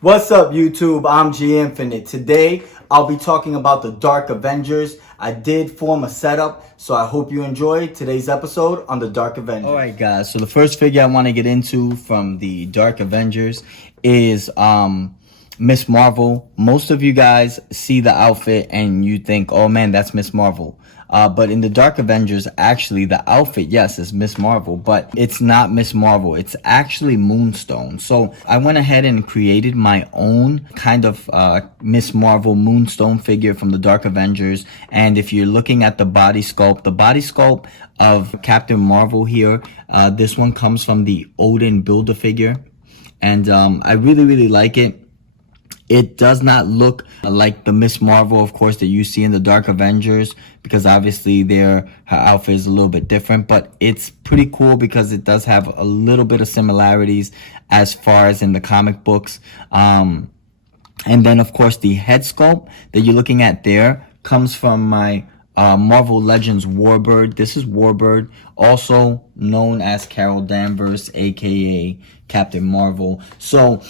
What's up, YouTube? I'm G Infinite. Today, I'll be talking about the Dark Avengers. I did form a setup, so I hope you enjoy today's episode on the Dark Avengers. Alright guys, so the first figure I want to get into from the Dark Avengers is Miss Marvel. Most of you guys see the outfit and you think, oh man, that's Miss Marvel. But in the Dark Avengers, actually, the outfit, yes, is Miss Marvel, but it's not Miss Marvel. It's actually Moonstone. So I went ahead and created my own kind of Miss Marvel Moonstone figure from the Dark Avengers. And if you're looking at the body sculpt of Captain Marvel here, this one comes from the Odin Build-A-Figure. And I really like it. It does not look like the Miss Marvel, of course, that you see in the Dark Avengers, because obviously her outfit is a little bit different, but it's pretty cool because it does have a little bit of similarities as far as in the comic books. And then, of course, the head sculpt that you're looking at there comes from my Marvel Legends Warbird. This is Warbird, also known as Carol Danvers, aka Captain Marvel. So,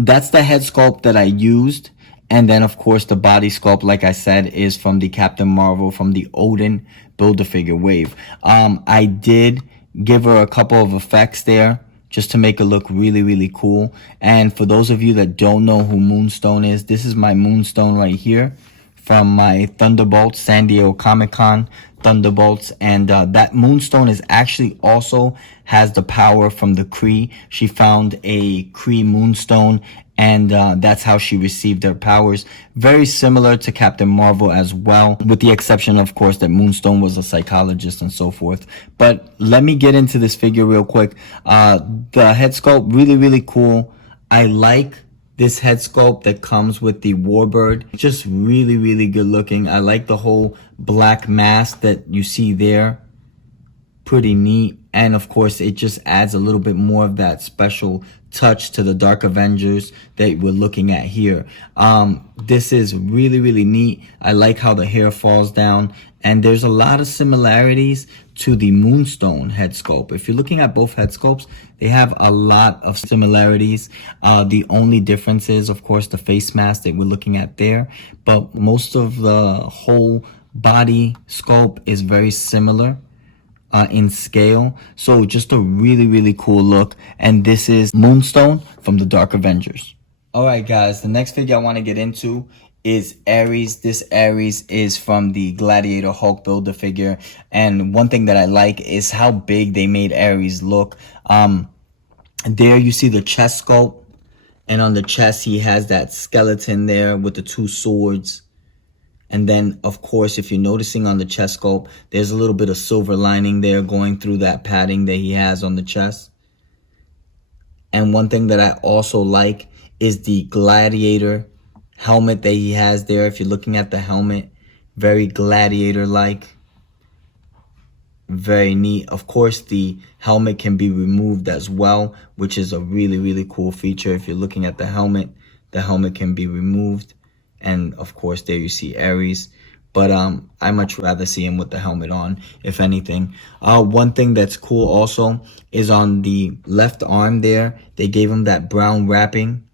that's the head sculpt that I used. And then, of course, the body sculpt, like I said, is from the Captain Marvel, from the Odin Build-A-Figure wave. I did give her a couple of effects there just to make it look really cool. And for those of you that don't know who Moonstone is, this is my Moonstone right here from my Thunderbolts, San Diego Comic-Con Thunderbolts. And that Moonstone is actually also has the power from the Kree. She found a Kree Moonstone, and that's how she received her powers. Very similar to Captain Marvel as well, with the exception, of course, that Moonstone was a psychologist and so forth. But let me get into this figure real quick. The head sculpt, really cool. I like this head sculpt that comes with the Warbird. Just really good looking. I like the whole black mask that you see there. Pretty neat. And of course, it just adds a little bit more of that special touch to the Dark Avengers that we're looking at here. This is really neat. I like how the hair falls down. And there's a lot of similarities to the Moonstone head sculpt. If you're looking at both head sculpts, they have a lot of similarities. The only difference is, of course, the face mask that we're looking at there. But most of the whole body sculpt is very similar in scale. So just a really cool look. And this is Moonstone from the Dark Avengers. Alright guys, the next figure I want to get into is Ares. This Ares is from the Gladiator Hulk Build-A-Figure. And one thing that I like is how big they made Ares look. There you see the chest sculpt. And on the chest he has that skeleton there with the two swords. And then, of course, if you're noticing on the chest sculpt, there's a little bit of silver lining there going through that padding that he has on the chest. And one thing that I also like is the Gladiator helmet that he has there. If you're looking at the helmet, very Gladiator-like. Very neat. Of course, the helmet can be removed as well, which is a really cool feature. If you're looking at the helmet can be removed. And of course, there you see Ares. But I much rather see him with the helmet on, if anything. One thing that's cool also is on the left arm there, they gave him that brown wrapping.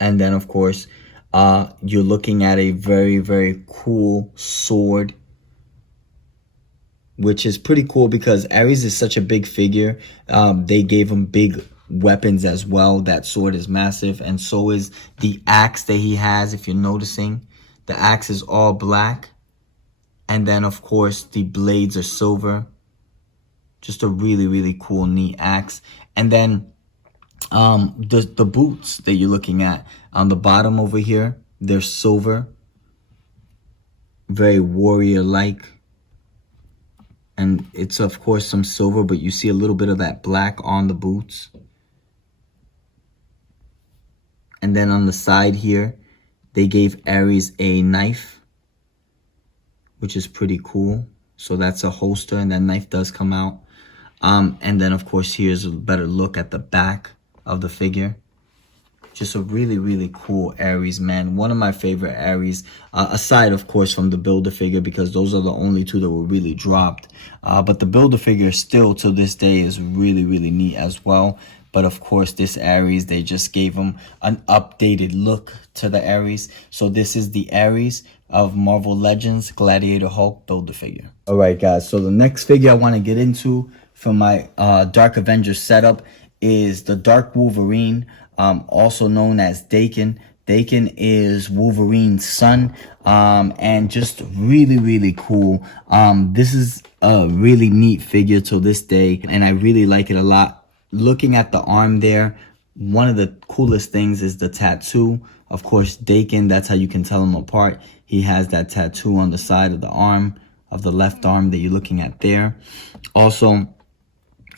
And then, of course, you're looking at a very cool sword, which is pretty cool because Ares is such a big figure. They gave him big weapons as well. That sword is massive, and so is the axe that he has. If you're noticing, the axe is all black, and then of course the blades are silver. Just a really cool, neat axe. And then the boots that you're looking at on the bottom over here, they're silver, very warrior like. And it's of course some silver, but you see a little bit of that black on the boots. And then on the side here, they gave Ares a knife, which is pretty cool. So that's a holster, and that knife does come out. And then, of course, here's a better look at the back of the figure. Just a really cool Ares, man. One of my favorite Ares, aside, of course, from the Build-A-Figure, because those are the only two that were really dropped. But the Build-A-Figure still, to this day, is really neat as well. But of course, this Ares, they just gave him an updated look to the Ares. So this is the Ares of Marvel Legends Gladiator Hulk Build-A-Figure. All right, guys. So the next figure I want to get into from my Dark Avengers setup is the Dark Wolverine, also known as Daken. Daken is Wolverine's son, and just really, really cool. This is a really neat figure to this day, and I really like it a lot. Looking at the arm there, one of the coolest things is the tattoo. Of course, Daken, that's how you can tell him apart. He has that tattoo on the side of the arm, of the left arm that you're looking at there. Also,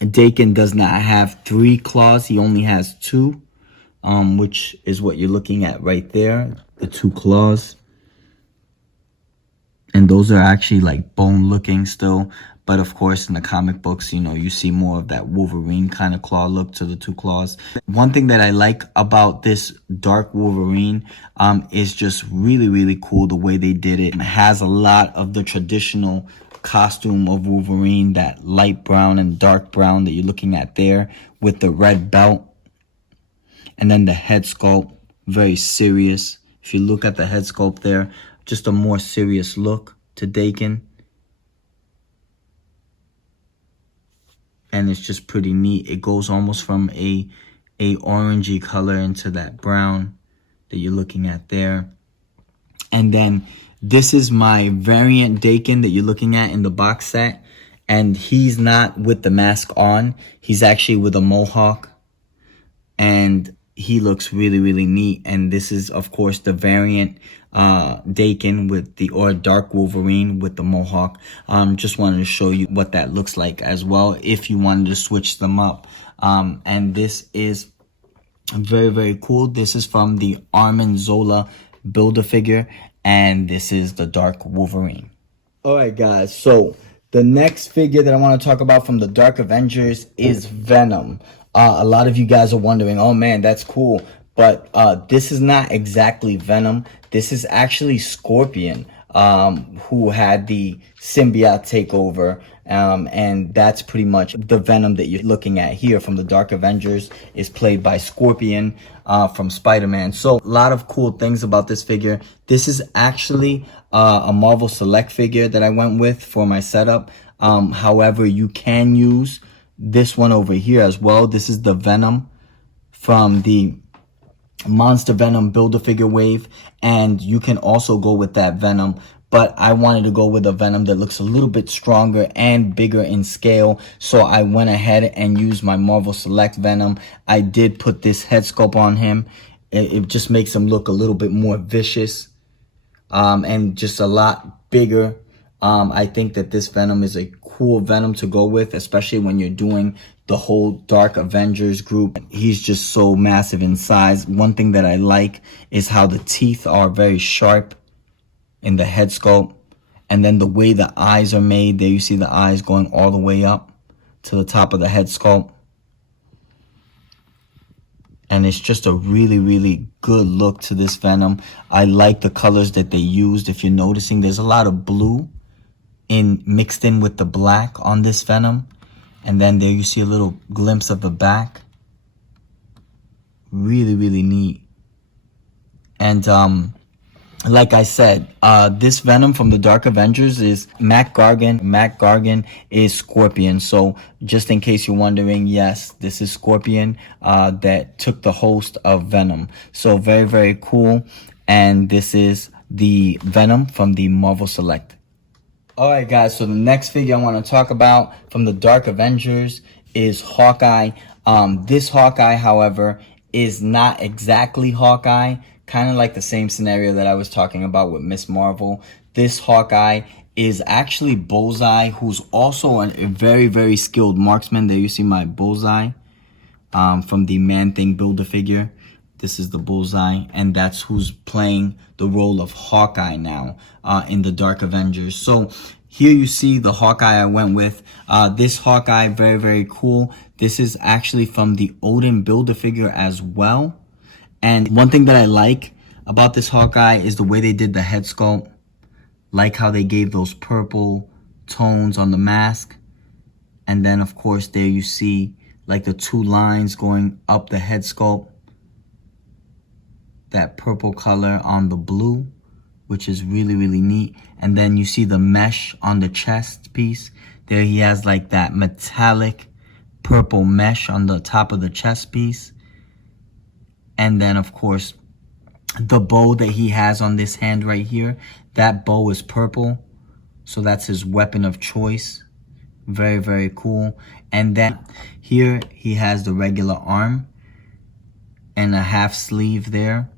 Daken does not have 3 claws. He only has 2. Which is what you're looking at right there, the 2 claws. And those are actually like bone looking still. But of course, in the comic books, you know, you see more of that Wolverine kind of claw look to the 2 claws. One thing that I like about this Dark Wolverine is just really, really cool the way they did it. It has a lot of the traditional costume of Wolverine, that light brown and dark brown that you're looking at there with the red belt. And then the head sculpt, very serious. If you look at the head sculpt there, just a more serious look to Daken. And it's just pretty neat. It goes almost from a orangey color into that brown that you're looking at there. And then this is my variant Daken that you're looking at in the box set. And he's not with the mask on. He's actually with a mohawk. And he looks really, really neat. And this is, of course, the variant Daken with the, or Dark Wolverine with the mohawk. Just wanted to show you what that looks like as well, if you wanted to switch them up. And this is very, very cool. This is from the Armin Zola Build-A-Figure, and this is the Dark Wolverine. All right, guys. So the next figure that I want to talk about from the Dark Avengers is Venom. A lot of you guys are wondering, oh man, that's cool. But this is not exactly Venom. This is actually Scorpion, who had the symbiote takeover. And that's pretty much the Venom that you're looking at here from the Dark Avengers is played by Scorpion from Spider-Man. So a lot of cool things about this figure. This is actually a Marvel Select figure that I went with for my setup. However, you can use this one over here as well. This is the Venom from the Monster Venom Build-A-Figure wave, and you can also go with that Venom, but I wanted to go with a Venom that looks a little bit stronger and bigger in scale, so I went ahead and used my Marvel Select Venom. I did put this head sculpt on him. It just makes him look a little bit more vicious, and just a lot bigger. I think that this Venom is a cool Venom to go with, especially when you're doing the whole Dark Avengers group. He's just so massive in size. One thing that I like is how the teeth are very sharp in the head sculpt. And then the way the eyes are made, there you see the eyes going all the way up to the top of the head sculpt. And it's just a really, really good look to this Venom. I like the colors that they used. If you're noticing, there's a lot of blue mixed in with the black on this Venom. And then there you see a little glimpse of the back. Really, really neat. And like I said, this Venom from the Dark Avengers is Mac Gargan. Mac Gargan is Scorpion. So just in case you're wondering, yes, this is Scorpion that took the host of Venom. So very, very cool. And this is the Venom from the Marvel Select. Alright guys, so the next figure I want to talk about from the Dark Avengers is Hawkeye. This Hawkeye, however, is not exactly Hawkeye. Kind of like the same scenario that I was talking about with Miss Marvel. This Hawkeye is actually Bullseye, who's also a very, very skilled marksman. There you see my Bullseye from the Man-Thing Build-A-Figure. This is the Bullseye, and that's who's playing the role of Hawkeye now in the Dark Avengers. So here you see the Hawkeye I went with. This Hawkeye, very, very cool. This is actually from the Odin Build-A-Figure as well. And one thing that I like about this Hawkeye is the way they did the head sculpt. Like how they gave those purple tones on the mask. And then, of course, there you see like the two lines going up the head sculpt. That purple color on the blue, which is really, really neat. And then you see the mesh on the chest piece. There he has like that metallic purple mesh on the top of the chest piece. And then, of course, the bow that he has on this hand right here, that bow is purple. So that's his weapon of choice. Very, very cool. And then here he has the regular arm and a half sleeve there.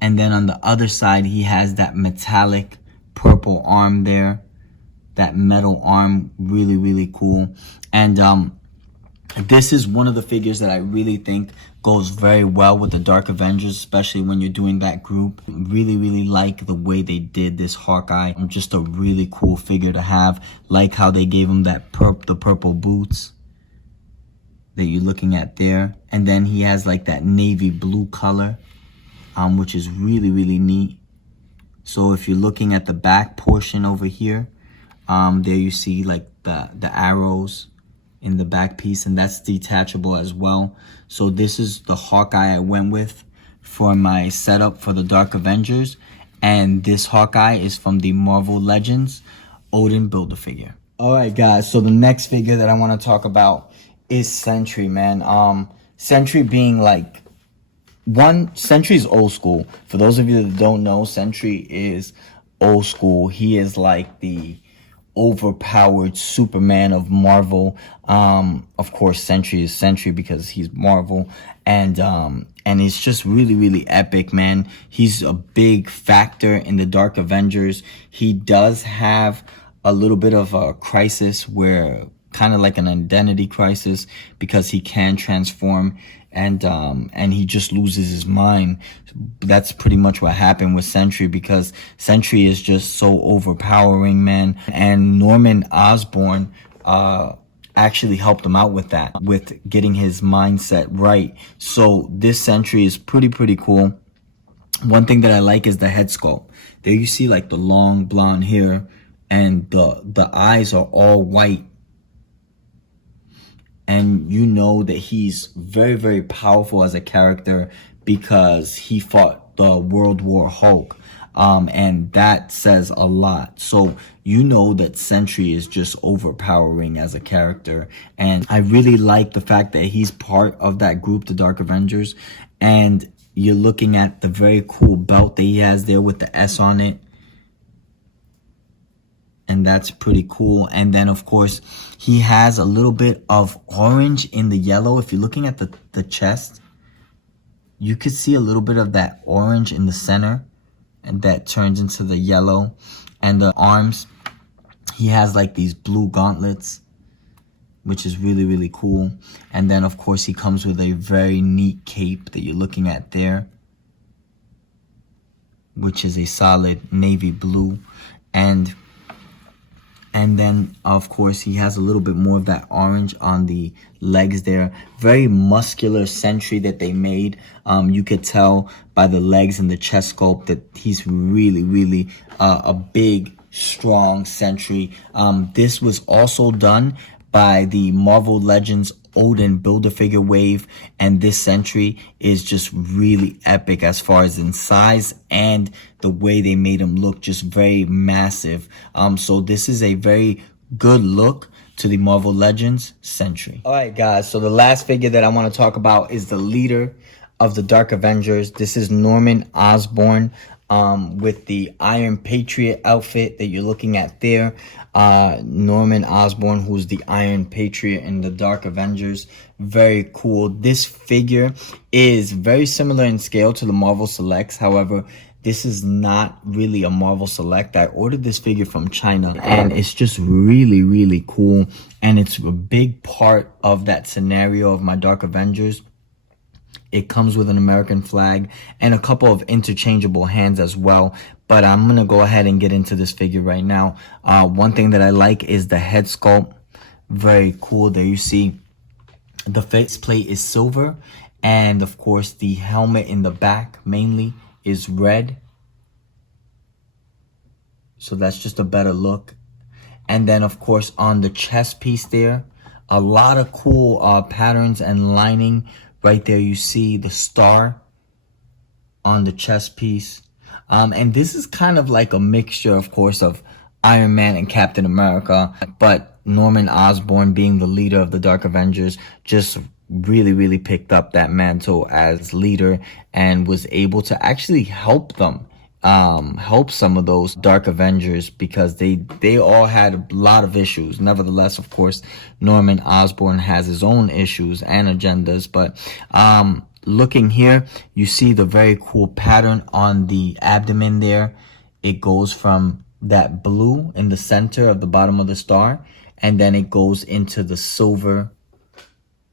And then on the other side, he has that metallic purple arm there. That metal arm, really, really cool. And this is one of the figures that I really think goes very well with the Dark Avengers, especially when you're doing that group. Really, really like the way they did this Hawkeye. Just a really cool figure to have. Like how they gave him that the purple boots that you're looking at there. And then he has like that navy blue color, which is really, really neat. So if you're looking at the back portion over here, there you see like the arrows in the back piece, and that's detachable as well. So this is the Hawkeye I went with for my setup for the Dark Avengers, and this Hawkeye is from the Marvel Legends Odin Build-A-Figure. All right, guys, so the next figure that I want to talk about is Sentry, man. Sentry being like Sentry is old school. For those of you that don't know, Sentry is old school. He is like the overpowered Superman of Marvel. Of course, Sentry is Sentry because he's Marvel, and it's just really, really epic, man. He's a big factor in the Dark Avengers. He does have a little bit of a crisis, where kind of like an identity crisis, because he can transform, and he just loses his mind. That's pretty much what happened with Sentry, because Sentry is just so overpowering, man. And Norman Osborn actually helped him out with that, with getting his mindset right. So this Sentry is pretty cool. One thing that I like is the head sculpt. There you see like the long blonde hair, and the eyes are all white. And you know that he's very, very powerful as a character, because he fought the World War Hulk. And that says a lot. So you know that Sentry is just overpowering as a character. And I really like the fact that he's part of that group, the Dark Avengers. And you're looking at the very cool belt that he has there with the S on it. And that's pretty cool. And then, of course, he has a little bit of orange in the yellow. If you're looking at the chest, you could see a little bit of that orange in the center, and that turns into the yellow. And the arms, he has like these blue gauntlets, which is really, really cool. And then, of course, he comes with a very neat cape that you're looking at there, which is a solid navy blue. And then, of course, he has a little bit more of that orange on the legs there. Very muscular Sentry that they made. You could tell by the legs and the chest sculpt that he's really, really a big, strong Sentry. This was also done by the Marvel Legends Odin Build-A-Figure wave, and this Sentry is just really epic as far as in size and the way they made him look, just very massive. So this is a very good look to the Marvel Legends Sentry. All right, guys, so the last figure that I want to talk about is the leader of the Dark Avengers. This is Norman Osborn, with the Iron Patriot outfit that you're looking at there. Norman Osborn, who's the Iron Patriot in the Dark Avengers. Very cool. This figure is very similar in scale to the Marvel Selects. However, this is not really a Marvel Select. I ordered this figure from China, and it's just really, really cool. And it's a big part of that scenario of my Dark Avengers. It comes with an American flag and a couple of interchangeable hands as well. But I'm going to go ahead and get into this figure right now. One thing that I like is the head sculpt. Very cool. There you see the face plate is silver. And of course, the helmet in the back mainly is red. So that's just a better look. And then, of course, on the chest piece there, A lot of cool patterns and lining. Right there you see the star on the chest piece. And this is kind of like a mixture, of course, of Iron Man and Captain America, but Norman Osborn, being the leader of the Dark Avengers, just really picked up that mantle as leader and was able to actually help them, help some of those Dark Avengers, because they all had a lot of issues. Nevertheless, of course, Norman Osborn has his own issues and agendas, but looking here, you see the very cool pattern on the abdomen there. It goes from that blue in the center of the bottom of the star, and then it goes into the silver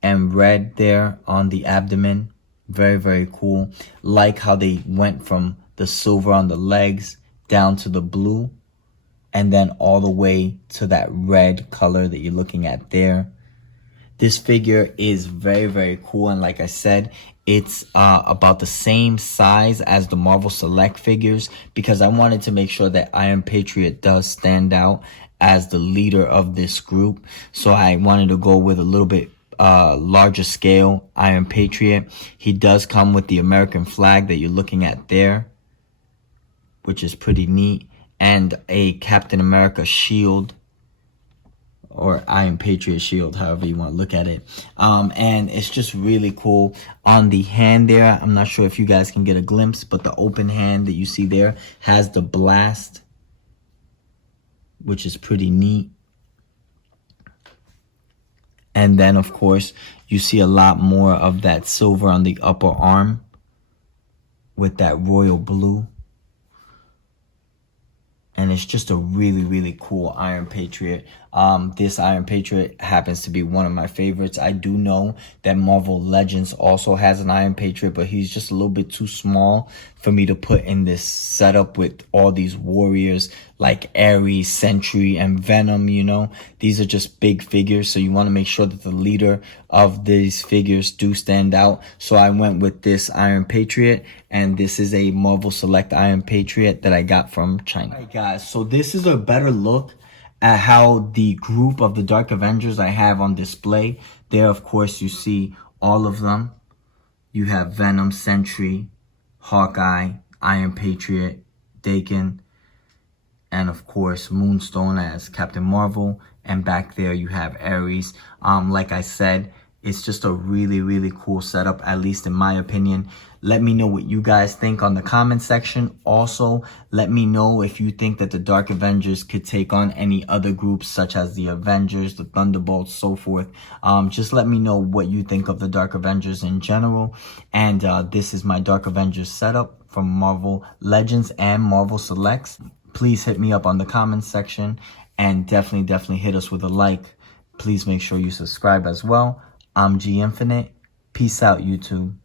and red there on the abdomen. Very cool. Like how they went from the silver on the legs down to the blue, and then all the way to that red color that you're looking at there. This figure is very cool, and like I said, it's about the same size as the Marvel Select figures, because I wanted to make sure that Iron Patriot does stand out as the leader of this group. So I wanted to go with a little bit larger scale Iron Patriot. He does come with the American flag that you're looking at there, which is pretty neat, and a Captain America shield, or Iron Patriot shield, however you want to look at it. And it's just really cool. On the hand there, I'm not sure if you guys can get a glimpse, but the open hand that you see there has the blast, which is pretty neat. And then, of course, you see a lot more of that silver on the upper arm with that royal blue. And it's just a really cool Iron Patriot. This Iron Patriot happens to be one of my favorites. I do know that Marvel Legends also has an Iron Patriot, but he's just a little bit too small for me to put in this setup with all these warriors like Ares, Sentry, and Venom, you know. These are just big figures, so you want to make sure that the leader of these figures do stand out. So I went with this Iron Patriot, and this is a Marvel Select Iron Patriot that I got from China. Alright guys, so this is a better look at how the group of the Dark Avengers I have on display. There, of course, you see all of them. You have Venom, Sentry, Hawkeye, Iron Patriot, Daken, and of course Moonstone as Captain Marvel. And back there you have Ares. Like I said, it's just a really cool setup, at least in my opinion. Let me know what you guys think on the comment section. Also, let me know if you think that the Dark Avengers could take on any other groups such as the Avengers, the Thunderbolts, so forth. Just let me know what you think of the Dark Avengers in general. And this is my Dark Avengers setup from Marvel Legends and Marvel Selects. Please hit me up on the comment section, and definitely hit us with a like. Please make sure you subscribe as well. I'm G Infinite. Peace out, YouTube.